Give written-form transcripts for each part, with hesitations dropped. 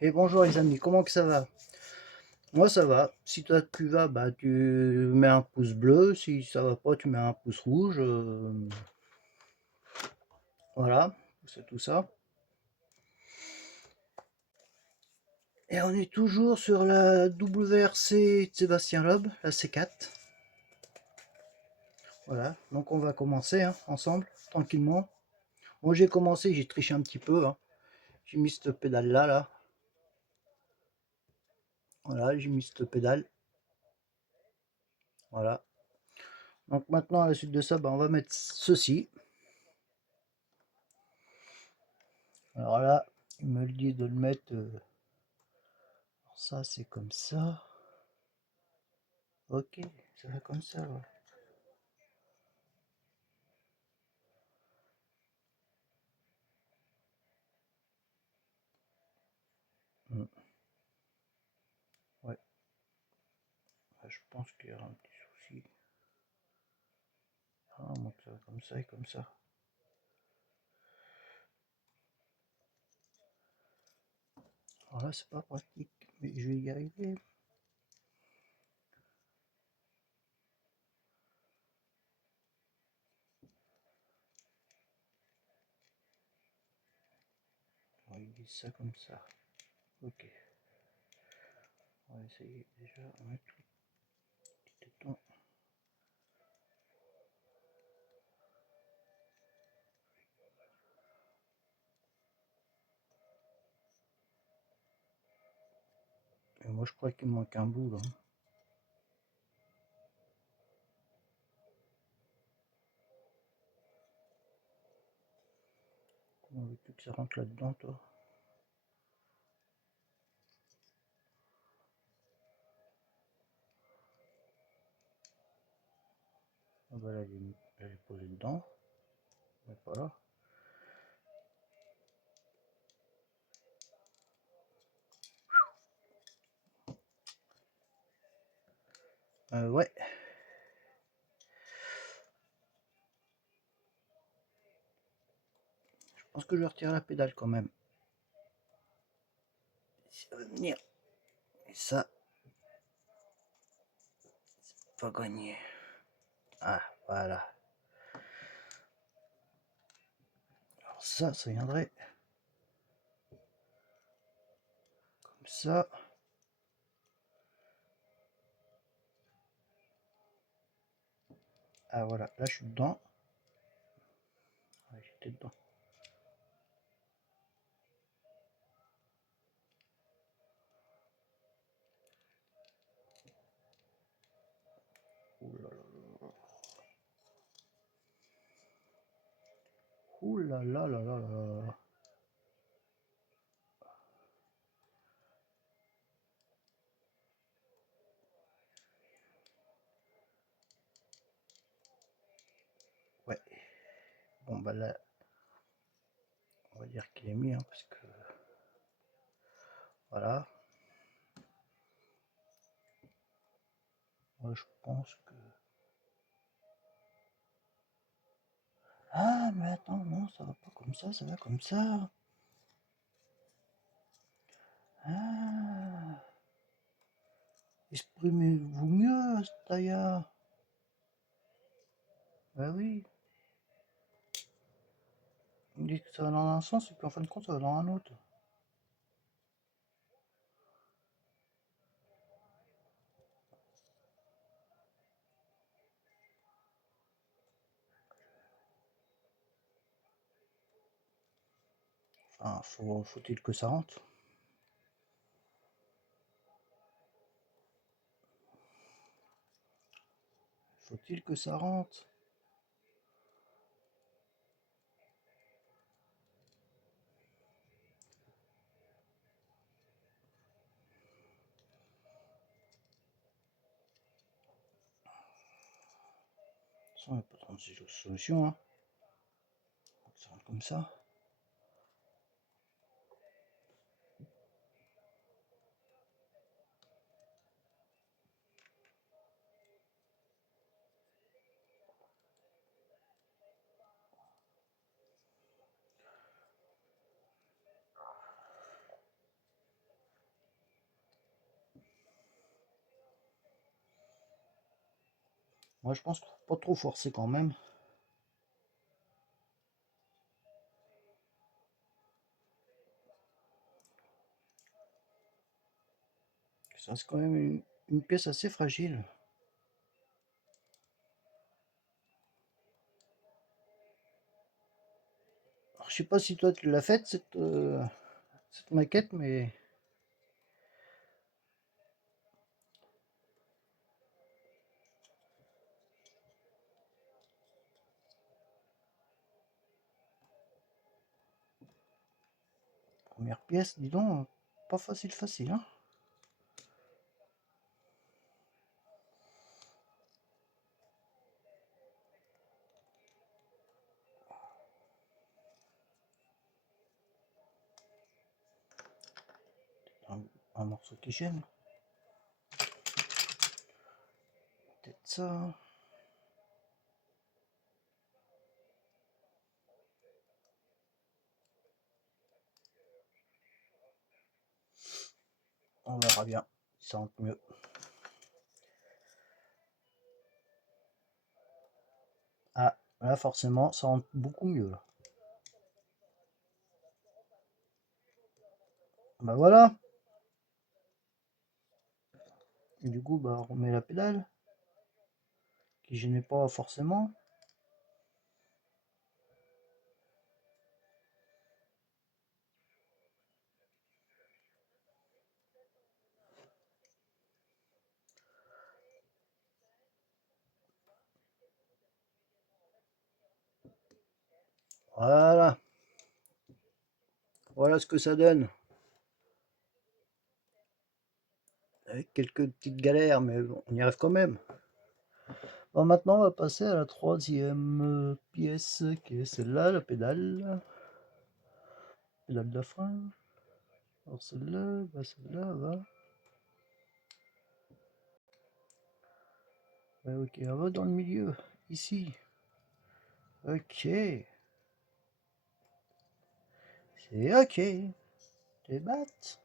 Et bonjour les amis, comment que ça va? Moi ça va. Si toi tu vas, bah tu mets un pouce bleu. Si ça va pas, tu mets un pouce rouge. Voilà, c'est tout ça. Et on est toujours sur la WRC de Sébastien Loeb, la C4. Voilà, donc on va commencer hein, ensemble, tranquillement. Moi j'ai commencé, j'ai triché un petit peu, hein. J'ai mis cette pédale là. Voilà, j'ai mis cette pédale. Voilà. Donc maintenant, à la suite de ça, bah, on va mettre ceci. Alors là, il me le dit de le mettre. Ça, c'est comme ça. Ok, ça va comme ça. Ouais. Mm. Ouais. Ah, je pense qu'il y a un petit souci. Ah, moi, ça va comme ça et comme ça. Alors là, c'est pas pratique, mais je vais y arriver. On va dire ça comme ça. Ok. On va essayer déjà. On va mettre tout petit temps. Et moi, je crois qu'il me manque un bout là. Comment veux-tu que ça rentre là-dedans, toi? Ah bah là, elle est posée dedans. Mais voilà. Ouais. Je pense que je vais retirer la pédale quand même. Ça va venir. Et ça, c'est pas gagné. Ah, voilà. Alors ça viendrait comme ça. Ah voilà, là je suis dedans. Ouais, j'étais dedans. Ouh là là. Ouh là là là là là. Ouais. Bon bah là, on va dire qu'il est mis, hein, parce que voilà. Moi je pense que. Ah mais attends, non, ça va pas comme ça va comme ça. Ah, exprimez-vous mieux, Staya. Bah oui. On dit que ça va dans un sens et puis en fin de compte ça va dans un autre. Enfin, faut-il que ça rentre? Faut-il que ça rentre? Ça, il n'y a pas 36 solutions, hein. Ça rentre comme ça. Moi je pense qu'il faut pas trop forcer quand même. Ça reste quand même une pièce assez fragile. Alors, je sais pas si toi tu l'as faite cette maquette, mais première pièce, dis donc, pas facile facile, hein. Un morceau qui gêne. Peut-être ça. On verra bien. Ça rentre mieux. Ah, là forcément, ça rentre beaucoup mieux. Là. Bah voilà. Et du coup, bah on remet la pédale. Qui gênait pas forcément. Voilà. Voilà ce que ça donne. Avec quelques petites galères, mais bon, on y arrive quand même. Bon, maintenant, on va passer à la troisième pièce, qui est celle-là, la pédale. Pédale de frein. Alors celle-là, bah celle-là va. Ouais, ok, on va dans le milieu, ici. Ok. C'est ok. Les battes.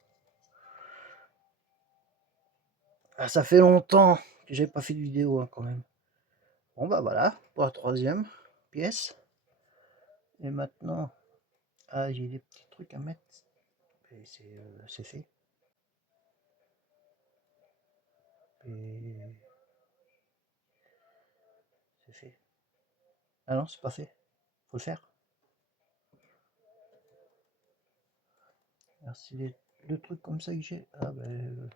Ah, ça fait longtemps que j'ai pas fait de vidéo hein, quand même. Bon bah voilà, pour la troisième pièce. Et maintenant, ah j'ai des petits trucs à mettre. Et c'est fait. Et c'est fait. Ah non, c'est pas fait. Faut le faire. Alors c'est les deux trucs comme ça que j'ai. Ah ben.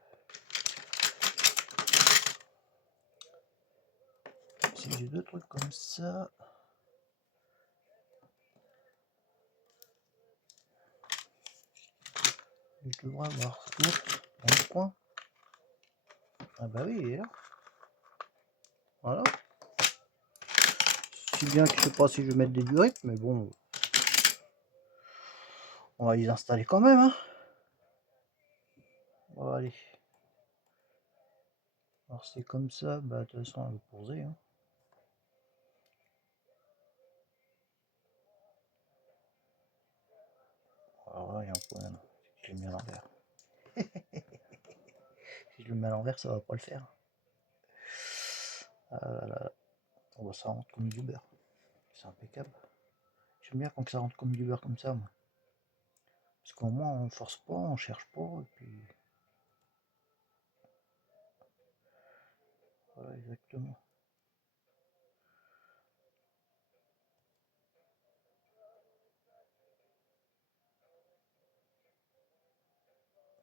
Si j'ai deux trucs comme ça. Je devrais avoir l'autre dans le coin. Ah bah oui, il est là. Voilà. Si bien que je sais pas si je vais mettre des durites, mais bon. On va les installer quand même. Hein. Bon, allez. Alors c'est comme ça, bah de toute façon on va poser. Hein. Alors là, il y a un problème. Je l'ai mis à l'envers. Si je le mets à l'envers, ça va pas le faire. Ah là là. Oh, bah, ça rentre comme du beurre. C'est impeccable. J'aime bien quand ça rentre comme du beurre comme ça, moi. Parce qu'au moins on force pas, on cherche pas, et puis. Voilà, exactement.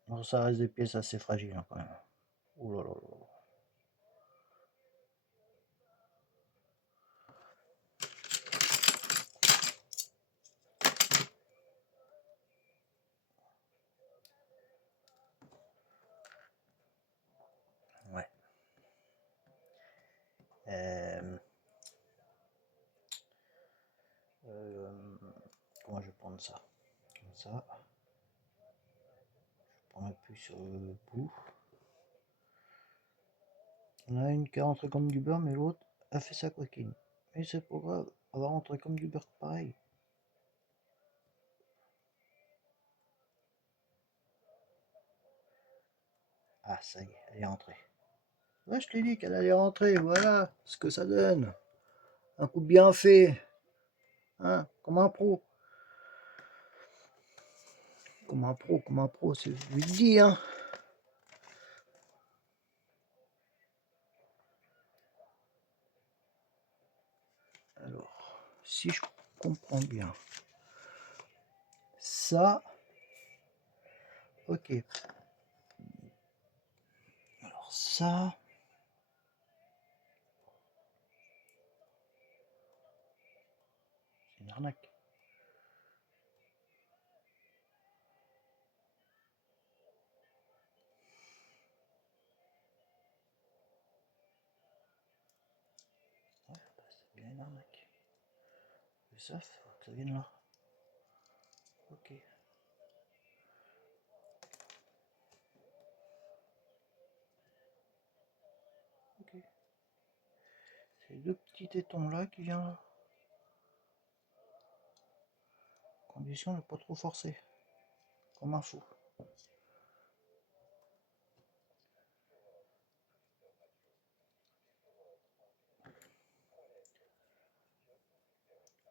Bon, ça reste des pièces assez fragiles hein, quand même. Ouh là là là. Ouais. Euh, euh, comment je vais prendre ça? Comme ça. Je prends plus sur le bout. On a une qui a rentré comme du beurre, mais l'autre a fait sa coquine. Mais c'est pas grave, elle va rentrer comme du beurre pareil. Ah, ça y est, elle est rentrée. Ouais, je t'ai dit qu'elle allait rentrer, voilà ce que ça donne. Un coup bien fait, hein, comme un pro. Comme un pro, c'est je lui dis, hein. Alors, si je comprends bien, ça, ok. Alors ça, c'est une arnaque. Ouais, bah, c'est bien une arnaque. Et ça, faut que ça vienne là. Ok. Ok. C'est deux petits tétons là qui viennent là. Condition de pas trop forcer. Comme un fou.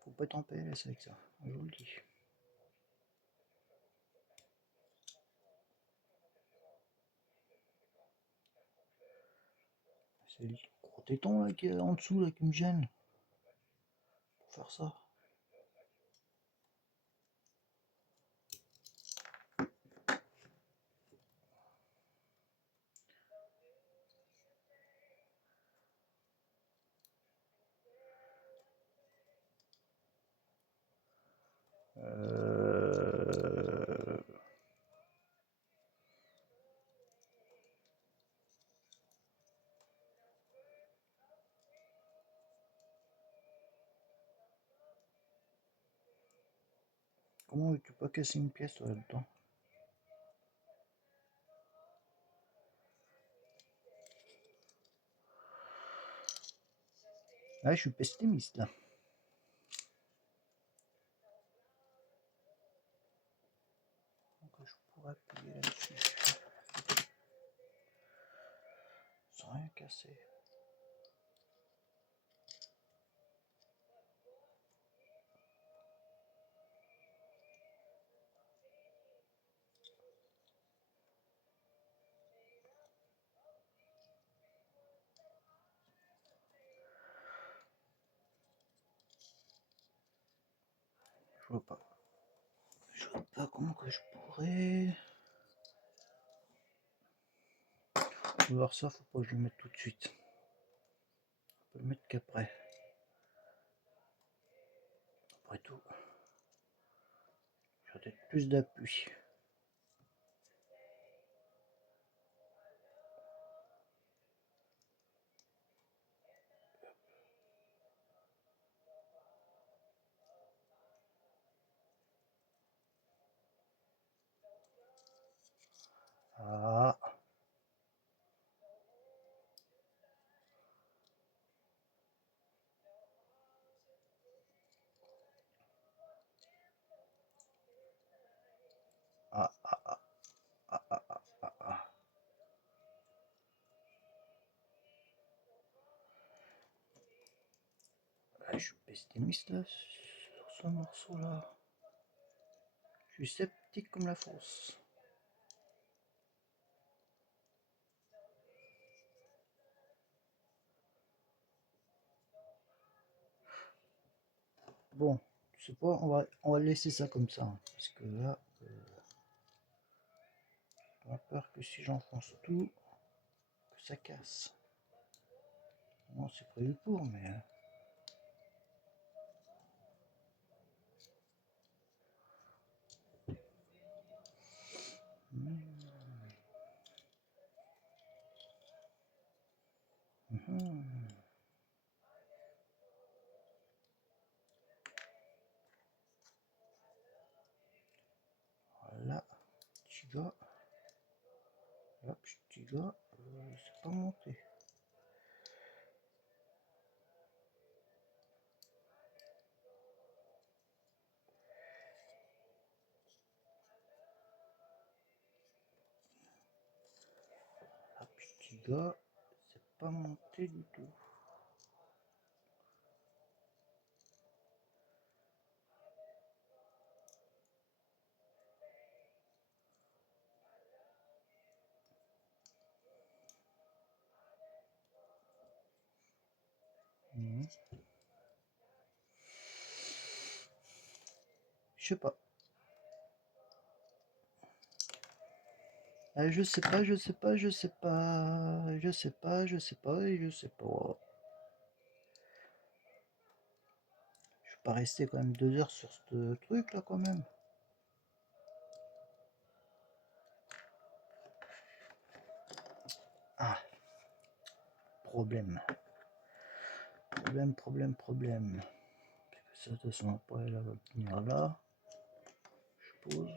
Faut pas être en PLS avec ça, je vous le dis. C'est le gros téton là qui est en dessous là qui me gêne. Pour faire ça. Comment veux-tu pas casser une pièce là-dedans? Ah, je suis pessimiste là. Donc je pourrais appuyer là-dessus sans rien casser. Je vois pas. Je vois pas comment que je pourrais. Je vais voir ça, faut pas que je le mette tout de suite. On peut le mettre qu'après. Après tout, j'ai peut-être plus d'appui. Ah, ah, ah, ah, ah, ah, ah, ah, ah. Ah, je suis pessimiste là, sur ce morceau là. Je suis sceptique comme la fosse. Bon, je sais pas, on va laisser ça comme ça. Hein, parce que là, j'ai peur que si j'enfonce tout, que ça casse. Bon, c'est prévu pour, mais. Voilà, petit gars. Là, petit gars, c'est pas monté. Là, petit gars, c'est pas monter du tout. Je sais pas. Je sais pas, je sais pas, je sais pas, je sais pas, je sais pas, et je sais pas. Je vais pas rester quand même 2 heures sur ce truc là quand même. Ah, problème. Problème. Ça, de toute façon, après, elle va venir là. Je pose.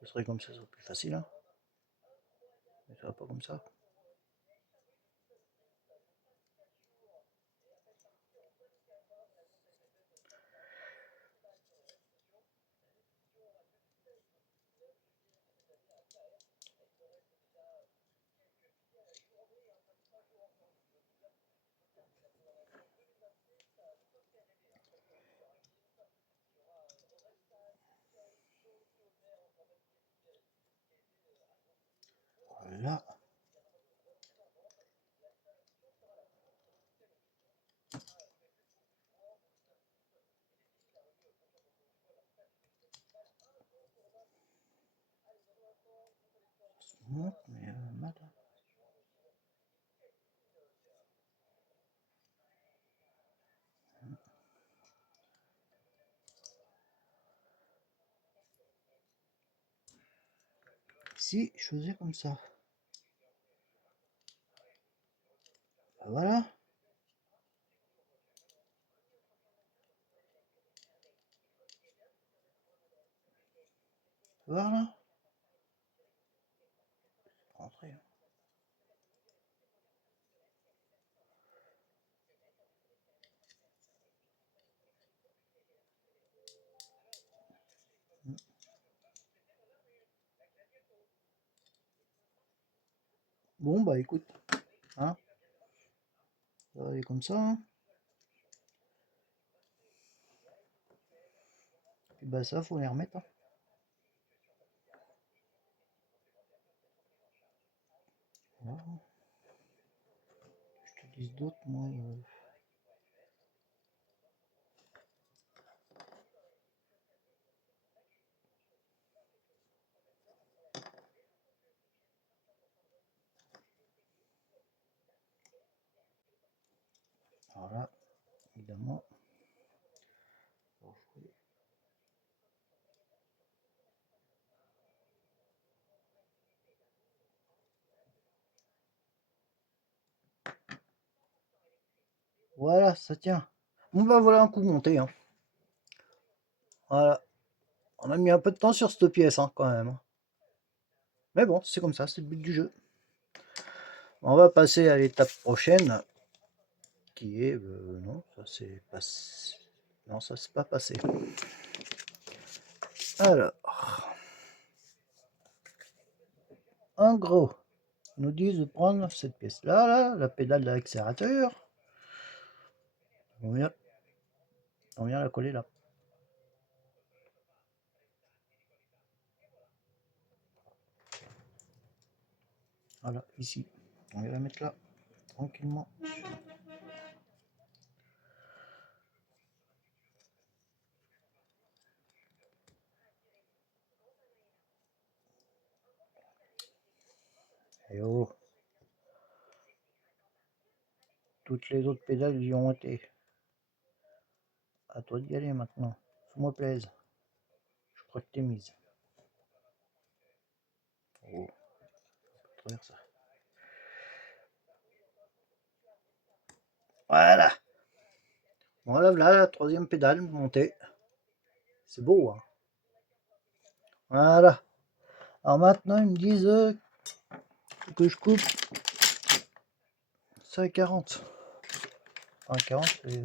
Ce serait comme ça, ce serait plus facile. Hein. Mais ça va pas comme ça. Voilà. Ça se monte, mais mal. Si je faisais comme ça. Voilà. Voilà. Rentrer. Bon bah écoute, hein, ça va aller comme ça. Hein. Et bah ça faut les remettre. Hein. Voilà. Je te dis d'autres moi. Voilà, évidemment. Voilà, ça tient. Bon bah voilà un coup monté. Hein. Voilà. On a mis un peu de temps sur cette pièce hein, quand même. Hein. Mais bon, c'est comme ça, c'est le but du jeu. On va passer à l'étape prochaine. Qui est... non, ça c'est pas... Non, ça c'est pas passé. Alors... En gros, ils nous disent de prendre cette pièce-là, là, la pédale de l'accélérateur. On vient la coller là. Voilà, ici. On va la mettre là, tranquillement. Et oh, toutes les autres pédales y ont été. À toi d'y aller maintenant. Fais-moi plaisir. Je crois que t'es mise. Oh. travers ça. Voilà. Voilà, voilà la troisième pédale montée. C'est beau, hein. Voilà. Alors maintenant, ils me disent que je coupe ça à 40. Ah, 40, ouais,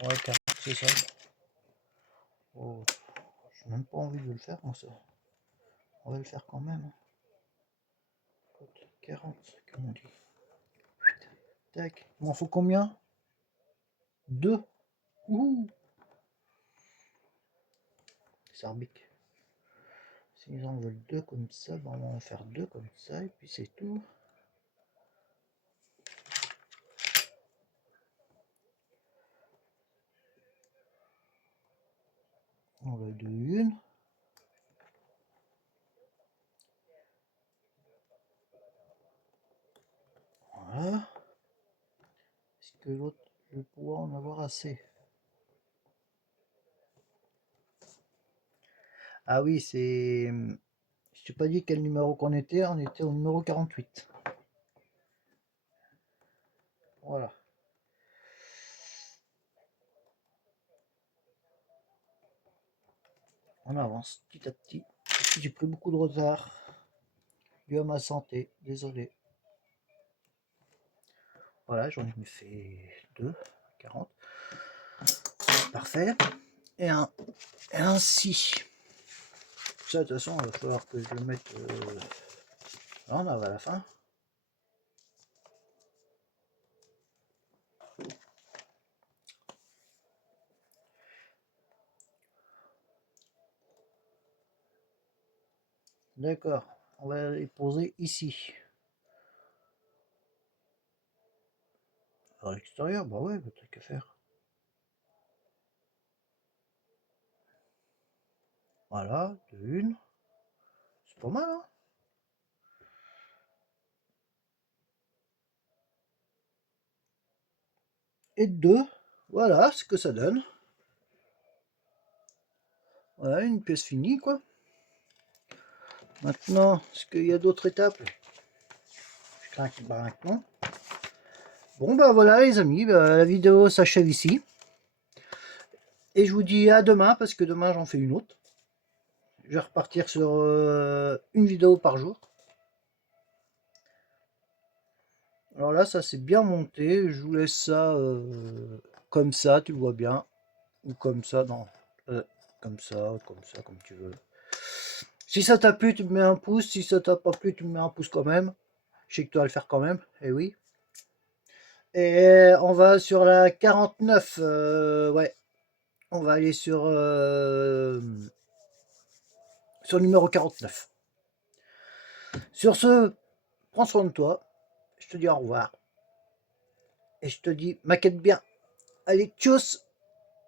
40, c'est ça. Oh, j'ai même pas envie de le faire, moi, ça. On va le faire quand même. 40, comme on dit. Tac. Il m'en faut combien? 2. Ouh. Sarbique. S'ils en veulent 2 comme ça, ben on va en faire 2 comme ça, et puis c'est tout. On va de une. Voilà. Est-ce que l'autre, je vais pouvoir en avoir assez? Ah oui, c'est... Je t'ai pas dit quel numéro qu'on était, on était au numéro 48. Voilà. On avance petit à petit. J'ai pris beaucoup de retard. Dû à ma santé, désolé. Voilà, j'en ai fait 2, 40. Parfait. Et ainsi. Ça, de toute façon, il va falloir que je le mette. Là, on arrive à la fin. D'accord. On va les poser ici. À l'extérieur, bah ouais, pas truc à faire. Voilà, de une. C'est pas mal, hein? Et de deux. Voilà ce que ça donne. Voilà, une pièce finie, quoi. Maintenant, est-ce qu'il y a d'autres étapes? Je crains qu'il baraque, non. Bon, bah voilà, les amis, bah, la vidéo s'achève ici. Et je vous dis à demain, parce que demain, j'en fais une autre. Je vais repartir sur une vidéo par jour. Alors là, ça c'est bien monté. Je vous laisse ça comme ça, tu le vois bien. Ou comme ça, non. Comme ça, comme tu veux. Si ça t'a plu, tu me mets un pouce. Si ça t'a pas plu, tu me mets un pouce quand même. Je sais que tu vas le faire quand même. Et oui. Et on va sur la 49. Ouais. On va aller sur le numéro 49. Sur ce, prends soin de toi. Je te dis au revoir. Et je te dis, maquette bien. Allez, tchuss!